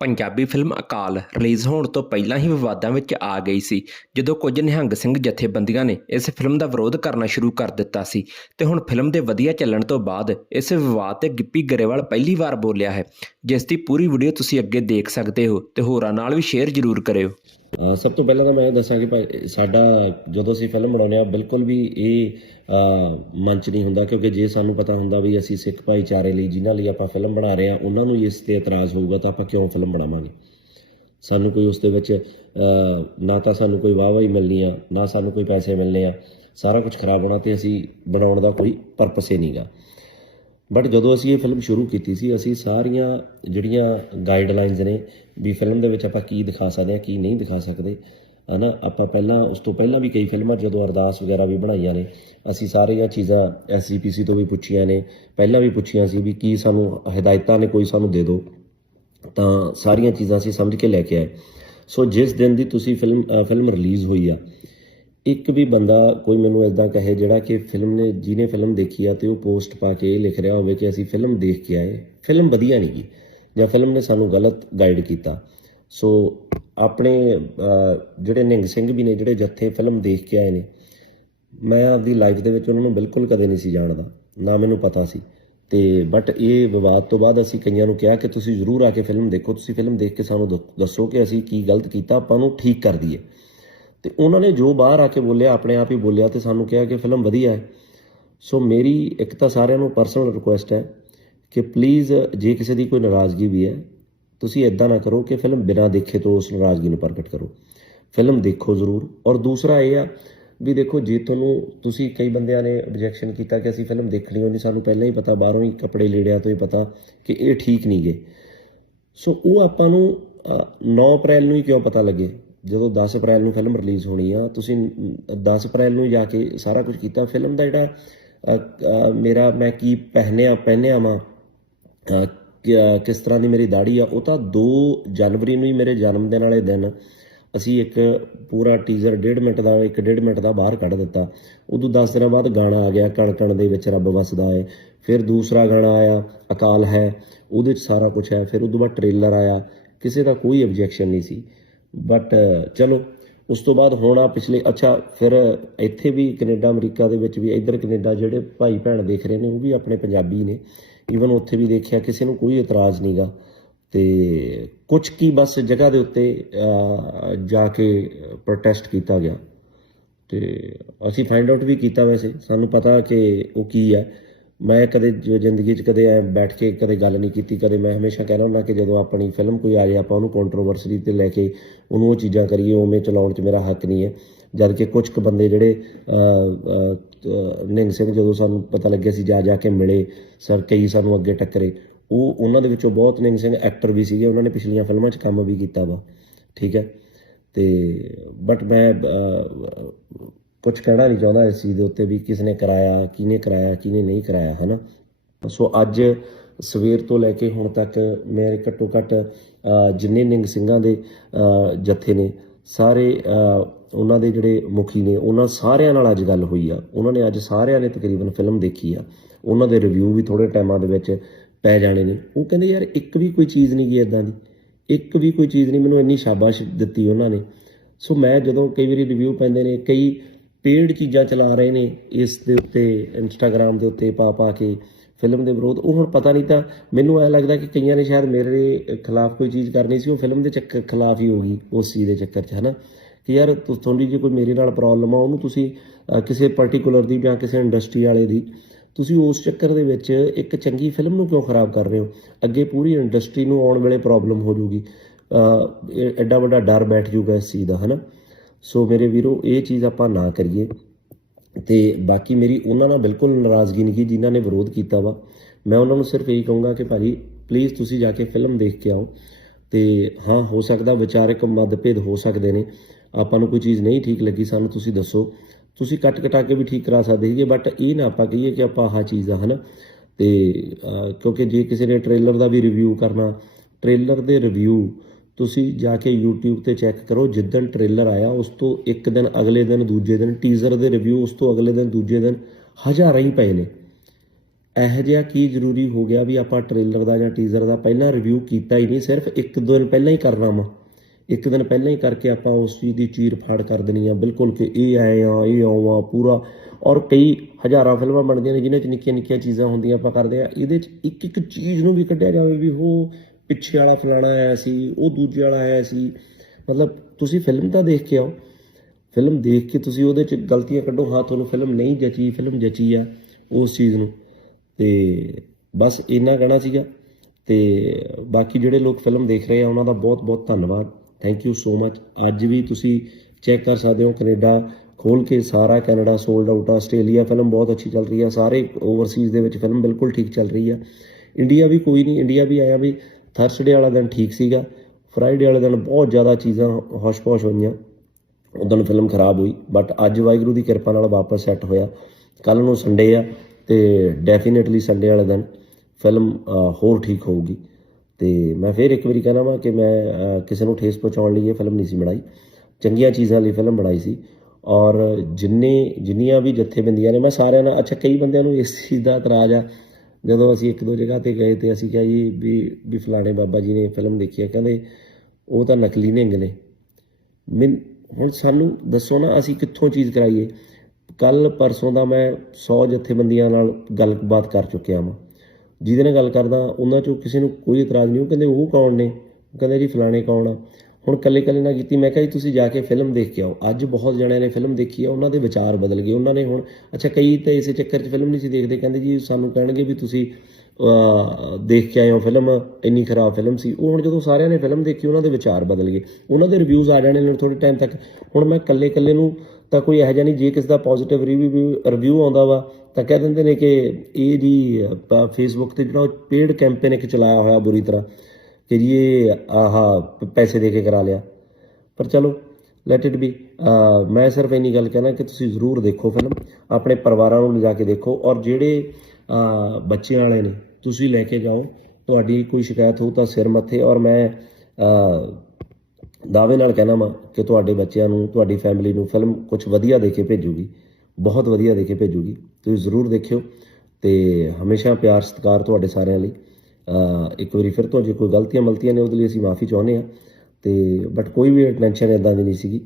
Punjabi film ਅਕਾਲ release ਹੋਣ ਤੋਂ ਪਹਿਲਾਂ ਹੀ ਵਿਵਾਦਾਂ ਵਿੱਚ ਆ ਗਈ ਸੀ, ਜਦੋਂ ਕੁਝ ਨਿਹੰਗ ਸਿੰਘ ਜਥੇਬੰਦੀਆਂ ਨੇ ਇਸ ਫਿਲਮ ਦਾ ਵਿਰੋਧ ਕਰਨਾ ਸ਼ੁਰੂ ਕਰ ਦਿੱਤਾ ਸੀ ਤੇ ਹੁਣ ਫਿਲਮ ਦੇ ਵਧੀਆ ਚੱਲਣ ਤੋਂ ਬਾਅਦ ਇਸ ਵਿਵਾਦ ਤੇ ਗਿੱਪੀ ਗਰੇਵਾਲ ਪਹਿਲੀ ਵਾਰ ਬੋਲਿਆ ਹੈ, ਜਿਸ ਦੀ ਪੂਰੀ ਵੀਡੀਓ ਤੁਸੀਂ ਅੱਗੇ ਦੇਖ ਸਕਦੇ ਹੋ ਤੇ ਹੋਰਾਂ ਨਾਲ ਵੀ ਸ਼ੇਅਰ ਜ਼ਰੂਰ ਕਰਿਓ। ਸਭ ਤੋਂ ਪਹਿਲਾਂ ਤਾਂ ਮੈਂ ਇਹ ਦੱਸਾਂ ਕਿ ਭਾਈ, ਸਾਡਾ ਜਦੋਂ ਅਸੀਂ ਫਿਲਮ ਬਣਾਉਂਦੇ ਆ ਬਿਲਕੁਲ ਵੀ ਇਹ ਮੰਚ ਨਹੀਂ ਹੁੰਦਾ, ਕਿਉਂਕਿ ਜੇ ਸਾਨੂੰ ਪਤਾ ਹੁੰਦਾ ਵੀ ਅਸੀਂ ਸਿੱਖ ਭਾਈਚਾਰੇ ਲਈ ਜਿਨ੍ਹਾਂ ਲਈ ਆਪਾਂ ਫਿਲਮ ਬਣਾ ਰਹੇ ਆ ਉਹਨਾਂ ਨੂੰ ਇਸ ਤੇ ਇਤਰਾਜ਼ ਹੋਊਗਾ ਤਾਂ ਆਪਾਂ ਕਿਉਂ ਫਿਲਮ ਬਣਾਵਾਂਗੇ? ਸਾਨੂੰ ਕੋਈ ਉਸ ਦੇ ਵਿੱਚ ਨਾ ਤਾਂ ਸਾਨੂੰ ਕੋਈ ਵਾਹਵਾਹੀ ਮਿਲਣੀ ਆ, ਨਾ ਸਾਨੂੰ ਕੋਈ ਪੈਸੇ ਮਿਲਣੇ ਆ, ਸਾਰਾ ਕੁਝ ਖਰਾਬ ਹੋਣਾ ਤੇ ਅਸੀਂ ਬਣਾਉਣ ਦਾ ਕੋਈ ਪਰਪਸ ਹੀ ਨਹੀਂਗਾ ਬਟ ਜਦੋਂ ਅਸੀਂ ਇਹ ਫਿਲਮ ਸ਼ੁਰੂ ਕੀਤੀ ਸੀ, ਅਸੀਂ ਸਾਰੀਆਂ ਜਿਹੜੀਆਂ ਗਾਈਡਲਾਈਨਸ ਨੇ, ਵੀ ਫਿਲਮ ਦੇ ਵਿੱਚ ਆਪਾਂ ਕੀ ਦਿਖਾ ਸਕਦੇ ਹਾਂ, ਕੀ ਨਹੀਂ ਦਿਖਾ ਸਕਦੇ, ਹਨਾ? ਆਪਾਂ ਪਹਿਲਾਂ, ਉਸ ਤੋਂ ਪਹਿਲਾਂ ਵੀ ਕਈ ਫਿਲਮਾਂ ਜਦੋਂ ਅਰਦਾਸ ਵਗੈਰਾ ਵੀ ਬਣਾਈਆਂ ਨੇ, ਅਸੀਂ ਸਾਰੀਆਂ ਚੀਜ਼ਾਂ ਐਸਜੀਪੀਸੀ ਤੋਂ ਵੀ ਪੁੱਛੀਆਂ ਨੇ, ਪਹਿਲਾਂ ਵੀ ਪੁੱਛੀਆਂ ਸੀ ਵੀ ਕੀ ਸਾਨੂੰ ਹਦਾਇਤਾਂ ਨੇ, ਕੋਈ ਸਾਨੂੰ ਦੇ ਦਿਓ ਤਾਂ ਸਾਰੀਆਂ ਚੀਜ਼ਾਂ ਅਸੀਂ ਸਮਝ ਕੇ ਲੈ ਕੇ ਆਏ। ਸੋ ਜਿਸ ਦਿਨ ਦੀ ਤੁਸੀਂ ਫਿਲਮ ਫਿਲਮ ਰਿਲੀਜ਼ ਹੋਈ ਆ ਇੱਕ ਵੀ ਬੰਦਾ ਕੋਈ ਮੈਨੂੰ ਇਦਾਂ ਕਹੇ ਜਿਹੜਾ ਕਿ ਫਿਲਮ ਨੇ ਜਿਹਨੇ ਫਿਲਮ ਦੇਖੀ ਆ ਤੇ ਉਹ ਪੋਸਟ ਪਾ ਕੇ ਇਹ ਲਿਖ ਰਿਹਾ ਹੋਵੇ ਕਿ ਅਸੀਂ ਫਿਲਮ ਦੇਖ ਕੇ ਆਏ। ਫਿਲਮ ਵਧੀਆ ਨਹੀਂ ਗਈ ਜਾਂ ਫਿਲਮ ਨੇ ਸਾਨੂੰ ਗਲਤ ਗਾਈਡ ਕੀਤਾ। ਸੋ ਆਪਣੇ ਜਿਹੜੇ ਨਿੰਗ ਸਿੰਘ ਵੀ ਨੇ, ਜਿਹੜੇ ਜੱਥੇ ਫਿਲਮ ਦੇਖ ਕੇ ਆਏ ਨੇ, ਮੈਂ ਆਪਦੀ ਲਾਈਫ ਦੇ ਵਿੱਚ ਉਹਨਾਂ ਨੂੰ ਬਿਲਕੁਲ ਕਦੇ ਨਹੀਂ ਸੀ ਜਾਣਦਾ। ਨਾ ਮੈਨੂੰ ਪਤਾ ਸੀ। ਤੇ ਬਟ ਇਹ ਵਿਵਾਦ ਤੋਂ ਬਾਅਦ ਅਸੀਂ ਕਈਆਂ ਨੂੰ ਕਿਹਾ ਕਿ ਤੁਸੀਂ ਜ਼ਰੂਰ ਆ ਕੇ ਫਿਲਮ ਦੇਖੋ। ਤੁਸੀਂ ਫਿਲਮ ਦੇਖ ਕੇ ਸਾਨੂੰ ਦ- ਦੱਸੋ ਕਿ ਅਸੀਂ ਕੀ ਗਲਤ ਕੀਤਾ। ਆਪਾਂ ਨੂੰ ਠੀਕ ਕਰ ਦਈਏ। ਤੇ ਉਹਨਾਂ ਨੇ ਜੋ ਬਾਹਰ ਆ ਕੇ ਬੋਲਿਆ ਆਪਣੇ ਆਪ ਹੀ ਬੋਲਿਆ ਤੇ ਸਾਨੂੰ ਕਿਹਾ ਕਿ ਫਿਲਮ ਵਧੀਆ ਹੈ। ਸੋ ਮੇਰੀ ਇੱਕ ਤਾਂ ਸਾਰਿਆਂ ਨੂੰ ਪਰਸਨਲ ਰਿਕੁਐਸਟ ਹੈ ਕਿ ਪਲੀਜ਼ ਜੇ ਕਿਸੇ ਦੀ ਕੋਈ ਨਾਰਾਜ਼ਗੀ ਵੀ ਹੈ ਤੁਸੀਂ ਇਦਾਂ ਨਾ ਕਰੋ ਕਿ ਫਿਲਮ ਬਿਨਾਂ ਦੇਖੇ ਤੋਂ ਉਸ ਨਾਰਾਜ਼ਗੀ ਨੂੰ ਪ੍ਰਗਟ ਕਰੋ। ਫਿਲਮ ਦੇਖੋ ਜ਼ਰੂਰ। ਔਰ ਦੂਸਰਾ ਇਹ ਆ ਵੀ ਦੇਖੋ ਜੇ ਤੁਹਾਨੂੰ ਤੁਸੀਂ ਕਈ ਬੰਦਿਆਂ ਨੇ ਆਬਜੈਕਸ਼ਨ ਕੀਤਾ ਕਿ ਅਸੀਂ ਫਿਲਮ ਦੇਖਣੀ ਹੋਣੀ ਸਾਨੂੰ ਪਹਿਲਾਂ ਹੀ ਪਤਾ ਬਾਹਰੋਂ ਹੀ ਕੱਪੜੇ ਲੀੜਿਆਂ ਤੋਂ ਹੀ ਪਤਾ ਕਿ ਇਹ ਠੀਕ ਨਹੀਂ ਗਏ ਸੋ ਉਹ ਆਪਾਂ ਨੂੰ ਅ, 9 ਅਪ੍ਰੈਲ ਨੂੰ ਹੀ ਕਿਉਂ ਪਤਾ ਲੱਗੇ? ਜਦੋਂ 10 ਅਪ੍ਰੈਲ ਨੂੰ ਫਿਲਮ ਰਿਲੀਜ਼ ਹੋਣੀ ਆ ਤੁਸੀਂ ਅਮ, 10 ਅਪ੍ਰੈਲ ਨੂੰ ਜਾ ਕੇ ਸਾਰਾ ਕੁਝ ਕੀਤਾ। ਫਿਲਮ ਦਾ ਜਿਹੜਾ ਮੇਰਾ ਮੈਂ ਕੀ ਪਹਿਨਿਆ ਪਹਿਨਿਆ ਵਾਂ ਕਿਸ ਤਰ੍ਹਾਂ ਦੀ ਮੇਰੀ ਦਾੜੀ ਆ ਉਹ ਤਾਂ 2 ਜਨਵਰੀ ਨੂੰ ਹੀ ਮੇਰੇ ਜਨਮ ਦਿਨ ਵਾਲੇ ਦਿਨ ਅਸੀਂ ਇੱਕ ਪੂਰਾ ਟੀਜ਼ਰ 1.5 ਮਿੰਟ ਦਾ 1.5 ਮਿੰਟ ਦਾ ਬਾਹਰ ਕੱਢ ਦਿੱਤਾ। ਉਦੋਂ 10 ਦਿਨਾਂ ਬਾਅਦ ਗਾਣਾ ਆ ਗਿਆ ਕਣਕਣ ਦੇ ਵਿੱਚ ਰੱਬ ਵਸਦਾ ਹੈ ਫਿਰ ਦੂਸਰਾ ਗਾਣਾ ਆਇਆ ਅਕਾਲ ਹੈ ਉਹਦੇ ਵਿੱਚ ਸਾਰਾ ਕੁਝ ਹੈ। ਫਿਰ ਉਦੋਂ ਬਾਅਦ ਟ੍ਰੇਲਰ ਆਇਆ ਕਿਸੇ ਦਾ ਕੋਈ ਆਬਜੈਕਸ਼ਨ ਨਹੀਂ ਸੀ। ਬਟ uh, ਚਲੋ, ਉਸ ਤੋਂ ਬਾਅਦ ਹੋਣਾ ਪਿਛਲੇ, ਅੱਛਾ, ਫਿਰ ਇੱਥੇ ਵੀ ਕੈਨੇਡਾ, ਅਮਰੀਕਾ ਦੇ ਵਿੱਚ ਵੀ ਇੱਧਰ ਕੈਨੇਡਾ ਜਿਹੜੇ ਭਾਈ ਭੈਣ ਦੇਖ ਰਹੇ ਨੇ, ਉਹ ਵੀ ਆਪਣੇ ਪੰਜਾਬੀ ਨੇ। ਈਵਨ ਉੱਥੇ ਵੀ ਦੇਖਿਆ, ਕਿਸੇ ਨੂੰ ਕੋਈ ਇਤਰਾਜ਼ ਨਹੀਂਗਾ ਤੇ ਕੁਝ ਕੀ ਬਸ ਜਗ੍ਹਾ ਦੇ ਉੱਤੇ ਜਾ ਕੇ ਪ੍ਰੋਟੈਸਟ ਕੀਤਾ ਗਿਆ। ਤੇ ਅਸੀਂ ਫਾਈਂਡ ਆਊਟ ਵੀ ਕੀਤਾ ਵੈਸੇ। ਸਾਨੂੰ ਪਤਾ ਕਿ ਉਹ ਕੀ ਹੈ। ਮੈਂ ਕਦੇ ਜ਼ਿੰਦਗੀ 'ਚ ਕਦੇ ਐ ਬੈਠ ਕੇ ਕਦੇ ਗੱਲ ਨਹੀਂ ਕੀਤੀ, ਕਦੇ ਮੈਂ ਹਮੇਸ਼ਾ ਕਹਿਣਾ ਹੁੰਦਾ ਕਿ ਜਦੋਂ ਆਪਣੀ ਫਿਲਮ ਕੋਈ ਆ ਜਾਏ ਆਪਾਂ ਉਹਨੂੰ ਕੰਟਰੋਵਰਸੀ ਤੇ ਲੈ ਕੇ ਉਹਨੂੰ ਉਹ ਚੀਜ਼ਾਂ ਕਰੀਏ, ਉਵੇਂ ਚਲਾਉਣ 'ਚ ਮੇਰਾ ਹੱਕ ਨਹੀਂ ਹੈ। ਜਦ ਕਿ ਕੁਝ ਕੁ ਬੰਦੇ ਜਿਹੜੇ ਨਿੰਗ ਸਿੰਘ ਜਦੋਂ ਸਾਨੂੰ ਪਤਾ ਲੱਗਿਆ ਸੀ ਜਾ ਜਾ ਕੇ ਮਿਲੇ, ਸਰ ਕਈ ਸਾਨੂੰ ਅੱਗੇ ਟੱਕਰੇ, ਉਹ ਉਹਨਾਂ ਦੇ ਵਿੱਚੋਂ ਬਹੁਤ ਨਿੰਗ ਸਿੰਘ ਐਕਟਰ ਵੀ ਸੀਗੇ, ਉਹਨਾਂ ਨੇ ਪਿਛਲੀਆਂ ਫਿਲਮਾਂ 'ਚ ਕੰਮ ਵੀ ਕੀਤਾ ਵਾ, ਠੀਕ ਹੈ? ਤੇ ਬਟ ਮੈਂ ਕੁਝ ਕਹਿਣਾ ਨਹੀਂ ਚਾਹੁੰਦਾ ਇਸ ਚੀਜ਼ ਦੇ ਉੱਤੇ ਵੀ ਕਿਸ ਨੇ ਕਰਾਇਆ ਕਿਹਨੇ ਕਰਾਇਆ ਕਿਹਨੇ ਨਹੀਂ ਕਰਾਇਆ ਹੈਨਾ? ਸੋ ਅੱਜ ਸਵੇਰ ਤੋਂ ਲੈ ਕੇ ਹੁਣ ਤੱਕ ਮੇਰੇ ਘੱਟੋ ਘੱਟ ਜਿੰਨੇ ਨਿੰਗ ਸਿੰਘਾਂ ਦੇ ਅ, ਜਥੇ ਨੇ ਸਾਰੇ ਉਹਨਾਂ ਦੇ ਜਿਹੜੇ ਮੁਖੀ ਨੇ ਉਹਨਾਂ ਸਾਰਿਆਂ ਨਾਲ ਅੱਜ ਗੱਲ ਹੋਈ ਆ। ਉਹਨਾਂ ਨੇ ਅੱਜ ਸਾਰਿਆਂ ਨੇ ਤਕਰੀਬਨ ਫਿਲਮ ਦੇਖੀ ਆ। ਉਹਨਾਂ ਦੇ ਰਿਵਿਊ ਵੀ ਥੋੜੇ ਟਾਈਮਾਂ ਦੇ ਵਿੱਚ ਪੈ ਜਾਣੇ ਨੇ। ਉਹ ਕਹਿੰਦੇ ਯਾਰ ਇੱਕ ਵੀ ਕੋਈ ਚੀਜ਼ ਨਹੀਂ ਗਈ ਇਦਾਂ ਦੀ। ਇੱਕ ਵੀ ਕੋਈ ਚੀਜ਼ ਨਹੀਂ ਮੈਨੂੰ ਇੰਨੀ ਸ਼ਾਬਾਸ਼ ਦਿੱਤੀ ਉਹਨਾਂ ਨੇ। ਸੋ ਮੈਂ ਜਦੋਂ ਕਈ ਵਾਰੀ ਰਿਵਿਊ ਪੈਂਦੇ ਨੇ ਕਈ ਪੇਡ ਚੀਜ਼ਾਂ ਚਲਾ ਰਹੇ ਨੇ ਇਸ ਦੇ ਉੱਤੇ ਇੰਸਟਾਗ੍ਰam ਦੇ ਉੱਤੇ ਪਾ ਪਾ ਕੇ ਫਿਲਮ ਦੇ ਵਿਰੋਧ। ਉਹ ਹੁਣ ਪਤਾ ਨਹੀਂ ਤਾਂ ਮੈਨੂੰ ਐ ਲੱਗਦਾ ਕਿ ਕਈਆਂ ਨੇ ਸ਼ਾਇਦ ਮੇਰੇ ਖਿਲਾਫ ਕੋਈ ਚੀਜ਼ ਕਰਨੀ ਸੀ, ਉਹ ਫਿਲਮ ਦੇ ਚੱਕਰ ਖਿਲਾਫ ਹੀ ਹੋ ਗਈ ਉਸ ਚੀਜ਼ ਦੇ ਚੱਕਰ 'ਚ, ਹਨਾ? ਕਿ ਯਾਰ ਤੁਹਾਡੀ ਜੇ ਕੋਈ ਮੇਰੇ ਨਾਲ ਪ੍ਰੋਬਲਮ ਆ, ਉਹਨੂੰ ਤੁਸੀਂ ਕਿਸੇ ਪਾਰਟਿਕੂਲਰ ਦੀ ਜਾਂ ਕਿਸੇ ਇੰਡਸਟਰੀ ਵਾਲੇ ਦੀ, ਤੁਸੀਂ ਉਸ ਚੱਕਰ ਦੇ ਵਿੱਚ ਇੱਕ ਚੰਗੀ ਫਿਲਮ ਨੂੰ ਕਿਉਂ ਖਰਾਬ ਕਰ ਰਹੇ ਹੋ? ਅੱਗੇ ਪੂਰੀ ਇੰਡਸਟਰੀ ਨੂੰ ਆਉਣ ਵੇਲੇ ਪ੍ਰੋਬਲਮ ਹੋ ਜੂਗੀ। ਐਡਾ ਵੱਡਾ ਡਰ ਬੈਠ ਜੂਗਾ ਇਸ ਚੀਜ਼ ਦਾ, ਹਨਾ? ਸੋ ਮੇਰੇ ਵੀਰੋ, ਇਹ ਚੀਜ਼ ਆਪਾਂ ਨਾ ਕਰੀਏ। ਤੇ ਬਾਕੀ ਮੇਰੀ ਉਹਨਾਂ ਨਾਲ ਬਿਲਕੁਲ ਨਾਰਾਜ਼ਗੀ ਨਹੀਂ ਜਿਨ੍ਹਾਂ ਨੇ ਵਿਰੋਧ ਕੀਤਾ ਵਾ। ਮੈਂ ਉਹਨਾਂ ਨੂੰ ਸਿਰਫ ਇਹੀ ਕਹੂੰਗਾ ਕਿ ਭਾਜੀ ਪਲੀਜ਼ ਤੁਸੀਂ ਜਾ ਕੇ ਫਿਲਮ ਦੇਖ ਕੇ ਆਓ। ਤੇ ਹਾਂ, ਹੋ ਸਕਦਾ ਵਿਚਾਰਕ ਮਤਭੇਦ ਹੋ ਸਕਦੇ ਨੇ। ਆਪਾਂ ਨੂੰ ਕੋਈ ਚੀਜ਼ ਨਹੀਂ ਠੀਕ ਲੱਗੀ, ਸਾਨੂੰ ਤੁਸੀਂ ਦੱਸੋ। ਤੁਸੀਂ ਕੱਟ ਕਟਾ ਕੇ ਵੀ ਠੀਕ ਕਰਾ ਸਕਦੇ ਸੀਗੇ ਬਟ ਇਹ ਨਾ ਆਪਾਂ ਕਹੀਏ ਕਿ ਆਪਾਂ ਆਹ ਚੀਜ਼ ਆ, ਹਨਾ? ਤੇ ਕਿਉਂਕਿ ਜੇ ਕਿਸੇ ਨੇ ਟ੍ਰੇਲਰ ਦਾ ਵੀ ਰਿਵਿਊ ਕਰਨਾ ਟ੍ਰੇਲਰ ਦੇ ਰਿਵਿਊ ਤੁਸੀਂ ਜਾ ਕੇ YouTube ਤੇ ਚੈੱਕ ਕਰੋ, ਜਿੱਦਣ ਟ੍ਰੇਲਰ ਆਇਆ, ਉਸ ਤੋਂ ਇੱਕ ਦਿਨ, ਅਗਲੇ ਦਿਨ, ਦੂਜੇ ਦਿਨ ਟੀਜ਼ਰ ਦੇ ਰਿਵਿਊ ਉਸ ਤੋਂ ਅਗਲੇ ਦਿਨ, ਦੂਜੇ ਦਿਨ, ਹਜ਼ਾਰਾਂ ਹੀ ਪਏ ਨੇ। ਇਹੋ ਜਿਹਾ ਕੀ ਜ਼ਰੂਰੀ ਹੋ ਗਿਆ ਵੀ ਆਪਾਂ ਟ੍ਰੇਲਰ ਦਾ ਜਾਂ ਟੀਜ਼ਰ ਦਾ ਪਹਿਲਾਂ ਰਿਵਿਊ ਕੀਤਾ ਹੀ ਨਹੀਂ, ਸਿਰਫ ਇੱਕ ਦਿਨ ਪਹਿਲਾਂ ਹੀ ਕਰਨਾ ਵਾ। ਇੱਕ ਦਿਨ ਪਹਿਲਾਂ ਹੀ ਕਰਕੇ ਆਪਾਂ ਉਸ ਚੀਜ਼ ਦੀ ਚੀਰ ਫਾੜ ਕਰ ਦੇਣੀ ਆ, ਬਿਲਕੁਲ ਕਿ ਇਹ ਆਏ ਆ, ਇਹ ਆਉਂ ਆ, ਪੂਰਾ। ਔਰ ਕਈ ਹਜ਼ਾਰਾਂ ਫਿਲਮਾਂ ਬਣਦੀਆਂ ਨੇ, ਜਿਨ੍ਹਾਂ 'ਚ ਨਿੱਕੀਆਂ ਨਿੱਕੀਆਂ ਚੀਜ਼ਾਂ ਹੁੰਦੀਆਂ ਆਪਾਂ ਕਰਦੇ ਆ, ਇਹਦੇ 'ਚ ਇੱਕ ਇੱਕ ਚੀਜ਼ ਨੂੰ ਵੀ ਕੱਢਿਆ ਜਾਵੇ ਵੀ ਉਹ ਪਿੱਛੇ ਵਾਲਾ ਫਲਾਣਾ ਆਇਆ ਸੀ, ਉਹ ਦੂਜੇ ਵਾਲਾ ਆਇਆ ਸੀ। ਮਤਲਬ ਤੁਸੀਂ ਫਿਲਮ ਤਾਂ ਦੇਖ ਕੇ ਆਓ। ਫਿਲਮ ਦੇਖ ਕੇ ਤੁਸੀਂ ਉਹਦੇ 'ਚ ਗਲਤੀਆਂ ਕੱਢੋ, ਹਾਂ, ਤੁਹਾਨੂੰ ਫਿਲਮ ਨਹੀਂ ਜਚੀ ਫਿਲਮ ਜਚੀ ਆ ਉਸ ਚੀਜ਼ ਨੂੰ। ਤੇ ਬਸ ਇੰਨਾ ਕਹਿਣਾ ਸੀਗਾ। ਤੇ ਬਾਕੀ ਜਿਹੜੇ ਲੋਕ ਫਿਲਮ ਦੇਖ ਰਹੇ ਆ, ਉਹਨਾਂ ਦਾ ਬਹੁਤ ਬਹੁਤ ਧੰਨਵਾਦ। ਥੈਂਕ ਯੂ ਸੋ ਮਚ ਅੱਜ ਵੀ ਤੁਸੀਂ ਚੈੱਕ ਕਰ ਸਕਦੇ ਹੋ ਕੈਨੇਡਾ। ਖੋਲ ਕੇ ਸਾਰਾ ਕੈਨੇਡਾ ਸੋਲਡ ਆਊਟ ਆ। ਆਸਟ੍ਰੇਲੀਆ ਫਿਲਮ ਬਹੁਤ ਅੱਛੀ ਚੱਲ ਰਹੀ ਆ। ਸਾਰੇ ਓਵਰਸੀਜ਼ ਦੇ ਵਿੱਚ ਫਿਲਮ ਬਿਲਕੁਲ ਠੀਕ ਚੱਲ ਰਹੀ ਆ। ਇੰਡੀਆ ਵੀ ਕੋਈ ਨਹੀਂ ਇੰਡੀਆ ਵੀ ਆਇਆ ਵੀ ਥਰਸਡੇ ਵਾਲਾ ਦਿਨ ਠੀਕ ਸੀਗਾ ਫਰਾਈਡੇ ਵਾਲੇ ਦਿਨ ਬਹੁਤ ਜ਼ਿਆਦਾ ਚੀਜ਼ਾਂ ਹੋਸ਼ ਪੌਸ਼ ਹੋਈਆਂ, ਉਦੋਂ ਫਿਲਮ ਖਰਾਬ ਹੋਈ ਬਟ ਅੱਜ ਵਾਹਿਗੁਰੂ ਦੀ ਕਿਰਪਾ ਨਾਲ ਵਾਪਸ ਸੈੱਟ ਹੋਇਆ। ਕੱਲ ਨੂੰ ਸੰਡੇ ਆ ਤੇ ਡੈਫੀਨਿਟਲੀ ਸੰਡੇ ਵਾਲੇ ਦਿਨ ਫਿਲਮ ਹੋਰ ਠੀਕ ਹੋਊਗੀ। ਤੇ ਮੈਂ ਫੇਰ ਇੱਕ ਵਾਰੀ ਕਹਿਣਾ ਵਾਂ ਕਿ ਮੈਂ ਕਿਸੇ ਨੂੰ ਠੇਸ ਪਹੁੰਚਾਉਣ ਲਈ ਇਹ ਫਿਲਮ ਨਹੀਂ ਸੀ ਬਣਾਈ। ਚੰਗੀਆਂ ਚੀਜ਼ਾਂ ਲਈ ਫਿਲਮ ਬਣਾਈ ਸੀ। ਔਰ ਜਿੰਨੇ, ਜਿੰਨੀਆਂ ਵੀ ਜਥੇਬੰਦੀਆਂ ਨੇ, ਮੈਂ ਸਾਰਿਆਂ ਨਾਲ, ਅੱਛਾ ਕਈ ਬੰਦਿਆਂ ਨੂੰ ਇਸ ਚੀਜ਼ ਦਾ ਇਤਰਾਜ਼ ਆ ਜਦੋਂ ਅਸੀਂ ਇੱਕ ਦੋ ਜਗ੍ਹਾ ਤੇ ਗਏ ਤੇ ਅਸੀਂ ਕਿਹਾ ਜੀ ਵੀ ਵੀ ਫਲਾਣੇ ਬਾਬਾ ਜੀ ਨੇ ਫਿਲਮ ਦੇਖੀ ਹੈ, ਕਹਿੰਦੇ ਉਹ ਤਾਂ ਨਕਲੀ ਨਿੰਗ ਨੇ। ਮੈਂ ਹੁਣ ਸਾਨੂੰ ਦੱਸੋ ਨਾ, ਅਸੀਂ ਕਿੱਥੋਂ ਚੀਜ਼ ਕਰਾਈਏ? ਕੱਲ ਪਰਸੋਂ ਦਾ ਮੈਂ 100 ਜਥੇਬੰਦੀਆਂ ਨਾਲ ਗੱਲਬਾਤ ਕਰ ਚੁੱਕਿਆ ਹਾਂ ਜਿਹਦੇ ਨਾਲ ਗੱਲ ਕਰਦਾ, ਉਹਨਾਂ ਚੋਂ ਕਿਸੇ ਨੂੰ ਕੋਈ ਇਤਰਾਜ਼ ਨਹੀਂ, ਉਹ ਕਹਿੰਦੇ ਉਹ ਕੌਣ ਨੇ? ਉਹ ਕਹਿੰਦੇ ਜੀ ਫਲਾਣੇ ਕੌਣ ਆ? ਹੁਣ ਕੱਲੇ ਕੱਲੇ ਨਾਲ ਕੀਤੀ, ਮੈਂ ਕਿਹਾ ਜੀ ਤੁਸੀਂ ਜਾ ਕੇ ਫਿਲਮ ਦੇਖ ਕੇ ਆਓ। ਅੱਜ ਬਹੁਤ ਜਣਿਆਂ ਨੇ ਫਿਲਮ ਦੇਖੀ ਆ, ਉਹਨਾਂ ਦੇ ਵਿਚਾਰ ਬਦਲ ਗਏ। ਉਹਨਾਂ ਨੇ ਹੁਣ, ਅੱਛਾ ਕਈ ਤਾਂ ਇਸੇ ਚੱਕਰ 'ਚ ਫਿਲਮ ਨਹੀਂ ਸੀ ਦੇਖਦੇ, ਕਹਿੰਦੇ ਜੀ ਸਾਨੂੰ ਕਹਿਣਗੇ ਵੀ ਤੁਸੀਂ ਦੇਖ ਕੇ ਆਏ ਹੋ ਫਿਲਮ, ਇੰਨੀ ਖਰਾਬ ਫਿਲਮ ਸੀ। ਉਹ ਹੁਣ ਜਦੋਂ ਸਾਰਿਆਂ ਨੇ ਫਿਲਮ ਦੇਖੀ, ਉਹਨਾਂ ਦੇ ਵਿਚਾਰ ਬਦਲ ਗਏ। ਉਹਨਾਂ ਦੇ ਰਿਵਿਊਜ਼ ਆ ਜਾਣੇ ਨੇ ਥੋੜੇ ਟਾਈਮ ਤੱਕ। ਹੁਣ ਮੈਂ ਕੱਲੇ ਕੱਲੇ ਨੂੰ ਤਾਂ ਕੋਈ ਇਹੋ ਜਿਹਾ ਨਹੀਂ, ਜੇ ਕਿਸੇ ਦਾ ਪੋਜ਼ਿਟਿਵ ਰਿਵਿਊ ਰਿਵਿਊ ਆਉਂਦਾ ਵਾ, ਤਾਂ ਕਹਿ ਦਿੰਦੇ ਨੇ ਕਿ ਇਹ ਜੀ ਫੇਸਬੁੱਕ ਤੇ ਜਿਹੜਾ ਪੇਡ ਕੈਂਪੇਨ ਇੱਕ ਚਲਾਇਆ ਹੋਇਆ ਬੁਰੀ ਤਰ੍ਹਾਂ। ਕਿ ਜੀ ਇਹ, ਆਹਾ ਪ- ਪੈਸੇ ਦੇ ਕੇ ਕਰਾ ਲਿਆ। ਪਰ ਚਲੋ ਲੈਟ ਇਟ ਬੀ ਮੈਂ ਸਿਰਫ ਇੰਨੀ ਗੱਲ ਕਹਿਣਾ ਕਿ ਤੁਸੀਂ ਜ਼ਰੂਰ ਦੇਖੋ ਫਿਲਮ ਆਪਣੇ ਪਰਿਵਾਰਾਂ ਨੂੰ ਲਿਜਾ ਕੇ ਦੇਖੋ ਔਰ ਜਿਹੜੇ ਬੱਚਿਆਂ ਵਾਲੇ ਨੇ, ਤੁਸੀਂ ਲੈ ਕੇ ਜਾਓ। ਤੁਹਾਡੀ ਕੋਈ ਸ਼ਿਕਾਇਤ ਹੋ ਤਾਂ ਸਿਰ ਮੱਥੇ ਔਰ ਮੈਂ ਦਾਅਵੇ ਨਾਲ ਕਹਿਣਾ ਵਾ ਕਿ ਤੁਹਾਡੇ ਬੱਚਿਆਂ ਨੂੰ, ਤੁਹਾਡੀ ਫੈਮਿਲੀ ਨੂੰ ਫਿਲਮ ਕੁਝ ਵਧੀਆ ਦੇ ਕੇ ਭੇਜੂਗੀ। ਬਹੁਤ ਵਧੀਆ ਦੇ ਕੇ ਭੇਜੂਗੀ। ਤੁਸੀਂ ਜ਼ਰੂਰ ਦੇਖਿਓ ਤੇ ਹਮੇਸ਼ਾ ਪਿਆਰ, ਸਤਿਕਾਰ ਤੁਹਾਡੇ ਸਾਰਿਆਂ ਲਈ। ਇੱਕ ਵਾਰੀ ਫਿਰ ਤੋਂ ਜੇ ਕੋਈ ਗਲਤੀਆਂ ਮਲਤੀਆਂ ਨੇ ਉਹਦੇ ਲਈ ਅਸੀਂ ਮਾਫੀ ਚਾਹੁੰਦੇ ਆ ਤੇ ਬਟ ਕੋਈ ਵੀ ਟੈਨਸ਼ਨ ਇਦਾਂ ਦੀ ਨਹੀਂ ਸੀਗੀ।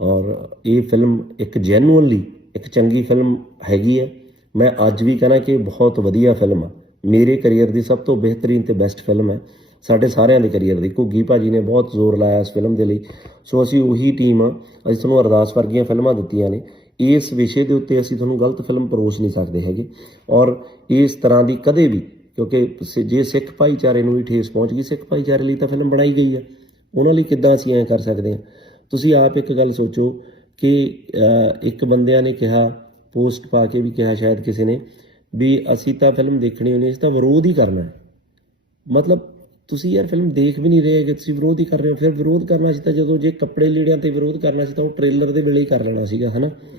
ਔਰ ਇਹ ਫਿਲਮ ਇੱਕ ਜੈਨੂਅਨਲੀ ਇੱਕ ਚੰਗੀ ਫਿਲਮ ਹੈਗੀ ਹੈ। ਮੈਂ ਅੱਜ ਵੀ ਕਹਣਾ ਕਿ ਬਹੁਤ ਵਧੀਆ ਫਿਲਮ ਆ। ਮੇਰੇ ਕੈਰੀਅਰ ਦੀ ਸਭ ਤੋਂ ਬਿਹਤਰੀਨ ਤੇ ਬੈਸਟ ਫਿਲਮ ਹੈ। ਸਾਡੇ ਸਾਰਿਆਂ ਦੇ ਕੈਰੀਅਰ ਦੀ। ਘੁੱਗੀ ਭਾਜੀ ਨੇ ਬਹੁਤ ਜ਼ੋਰ ਲਾਇਆ ਇਸ ਫਿਲਮ ਦੇ ਲਈ। ਸੋ ਅਸੀਂ ਉਹੀ ਟੀਮ ਆ। ਅਸੀਂ ਤੁਹਾਨੂੰ ਅਰਦਾਸ ਵਰਗੀਆਂ ਫਿਲਮਾਂ ਦਿੱਤੀਆਂ ਨੇ। ਇਸ ਵਿਸ਼ੇ ਦੇ ਉੱਤੇ ਅਸੀਂ ਤੁਹਾਨੂੰ ਗਲਤ ਫਿਲਮ ਪਰੋਸ ਨਹੀਂ ਸਕਦੇ ਹੈਗੇ। ਔਰ ਇਸ ਤਰ੍ਹਾਂ ਦੀ ਕਦੇ ਵੀ ਕਿਉਂਕਿ ਸ- ਜੇ ਸਿੱਖ ਭਾਈਚਾਰੇ ਨੂੰ ਵੀ ਠੇਸ ਪਹੁੰਚ ਗਈ, ਸਿੱਖ ਭਾਈਚਾਰੇ ਲਈ ਤਾਂ ਫਿਲਮ ਬਣਾਈ ਗਈ ਆ। ਉਹਨਾਂ ਲਈ ਕਿੱਦਾਂ ਅਸੀਂ ਐਂ ਕਰ ਸਕਦੇ ਹਾਂ? ਤੁਸੀਂ ਆਪ ਇੱਕ ਗੱਲ ਸੋਚੋ ਕਿ ਇੱਕ ਬੰਦਿਆਂ ਨੇ ਕਿਹਾ, ਪੋਸਟ ਪਾ ਕੇ ਵੀ ਕਿਹਾ ਸ਼ਾਇਦ ਕਿਸੇ ਨੇ, ਵੀ ਅਸੀਂ ਤਾਂ ਫਿਲਮ ਦੇਖਣੀ ਹੋਣੀ ਅਸੀਂ ਤਾਂ ਵਿਰੋਧ ਹੀ ਕਰਨਾ ਮਤਲਬ ਤੁਸੀਂ ਯਾਰ ਫਿਲਮ ਦੇਖ ਵੀ ਨਹੀਂ ਰਹੇ ਕਿ ਤੁਸੀਂ ਵਿਰੋਧ ਹੀ ਕਰ ਰਹੇ ਹੋ। ਫਿਰ ਵਿਰੋਧ ਕਰਨਾ ਸੀ ਤਾਂ ਜਦੋਂ ਜੇ ਕੱਪੜੇ ਲੀੜਿਆਂ ਤੇ ਵਿਰੋਧ ਕਰਨਾ ਸੀ ਤਾਂ ਉਹ ਟ੍ਰੇਲਰ ਦੇ ਵੇਲੇ ਹੀ ਕਰ ਲੈਣਾ ਸੀਗਾ, ਹਨਾ?